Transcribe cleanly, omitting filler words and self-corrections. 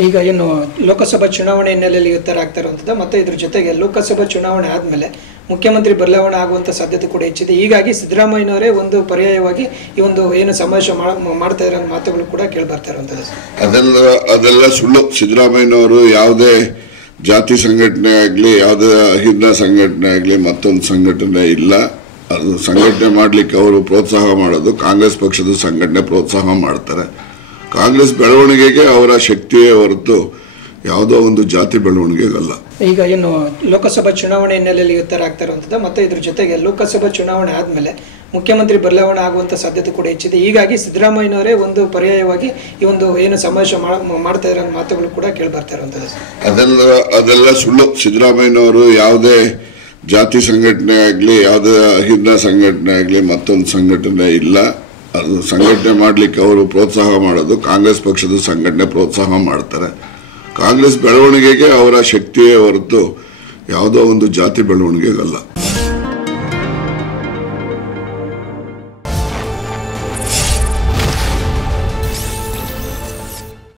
ಈಗ ಏನು ಲೋಕಸಭಾ ಚುನಾವಣೆ ಹಿನ್ನೆಲೆಯಲ್ಲಿ ಉತ್ತರ ಆಗ್ತಾ ಇರುವಂಥದ್ದು ಮತ್ತೆ ಇದ್ರ ಜೊತೆಗೆ ಲೋಕಸಭಾ ಚುನಾವಣೆ ಆದಮೇಲೆ ಮುಖ್ಯಮಂತ್ರಿ ಬದಲಾವಣೆ ಆಗುವಂಥ ಸಾಧ್ಯತೆ ಕೂಡ ಹೆಚ್ಚಿದೆ. ಹೀಗಾಗಿ ಸಿದ್ದರಾಮಯ್ಯನವರೇ ಒಂದು ಪರ್ಯಾಯವಾಗಿ ಈ ಒಂದು ಏನು ಸಮಾವೇಶ ಮಾಡ್ತಾ ಇರೋ ಮಾತುಗಳು ಕೂಡ ಕೇಳಿ ಬರ್ತಾ ಇರುವಂಥದ್ದು. ಅದೆಲ್ಲ ಸುಳ್ಳು. ಸಿದ್ದರಾಮಯ್ಯನವರು ಯಾವುದೇ ಜಾತಿ ಸಂಘಟನೆ ಆಗಲಿ, ಯಾವುದೇ ಅಹಿಂದ ಸಂಘಟನೆ ಆಗಲಿ, ಮತ್ತೊಂದು ಸಂಘಟನೆ ಇಲ್ಲ. ಅದು ಸಂಘಟನೆ ಮಾಡಲಿಕ್ಕೆ ಅವರು ಪ್ರೋತ್ಸಾಹ ಮಾಡೋದು ಕಾಂಗ್ರೆಸ್ ಪಕ್ಷದ ಸಂಘಟನೆ ಪ್ರೋತ್ಸಾಹ ಮಾಡ್ತಾರೆ. ಕಾಂಗ್ರೆಸ್ ಬೆಳವಣಿಗೆಗೆ ಅವರ ಶಕ್ತಿಯೇ ಹೊರತು ಯಾವುದೋ ಒಂದು ಜಾತಿ ಬೆಳವಣಿಗೆಗಲ್ಲ. ಈಗ ಏನು ಲೋಕಸಭಾ ಚುನಾವಣೆ ಹಿನ್ನೆಲೆಯಲ್ಲಿ ಉತ್ತರ ಆಗ್ತಾ ಇರುವಂಥದ್ದು ಮತ್ತೆ ಇದ್ರ ಜೊತೆಗೆ ಲೋಕಸಭಾ ಚುನಾವಣೆ ಆದಮೇಲೆ ಮುಖ್ಯಮಂತ್ರಿ ಬದಲಾವಣೆ ಆಗುವಂಥ ಸಾಧ್ಯತೆ ಕೂಡ ಹೆಚ್ಚಿದೆ. ಹೀಗಾಗಿ ಸಿದ್ದರಾಮಯ್ಯನವರೇ ಒಂದು ಪರ್ಯಾಯವಾಗಿ ಈ ಒಂದು ಏನು ಸಮಾವೇಶ ಮಾಡ್ತಾ ಇರೋ ಮಾತುಗಳು ಕೂಡ ಕೇಳಿ ಬರ್ತಾ ಇರುವಂಥದ್ದು. ಅದೆಲ್ಲ ಸುಳ್ಳು. ಸಿದ್ದರಾಮಯ್ಯನವರು ಯಾವುದೇ ಜಾತಿ ಸಂಘಟನೆ ಆಗಲಿ, ಯಾವುದೇ ಅಹಿಂದ ಸಂಘಟನೆ ಆಗಲಿ, ಮತ್ತೊಂದು ಸಂಘಟನೆ ಇಲ್ಲ. ಅದು ಸಂಘಟನೆ ಮಾಡಲಿಕ್ಕೆ ಅವರು ಪ್ರೋತ್ಸಾಹ ಮಾಡೋದು ಕಾಂಗ್ರೆಸ್ ಪಕ್ಷದ ಸಂಘಟನೆ ಪ್ರೋತ್ಸಾಹ ಮಾಡ್ತಾರೆ. ಕಾಂಗ್ರೆಸ್ ಬೆಳವಣಿಗೆಗೆ ಅವರ ಶಕ್ತಿಯೇ ಹೊರತು ಯಾವುದೋ ಒಂದು ಜಾತಿ ಬೆಳವಣಿಗೆಗಲ್ಲ.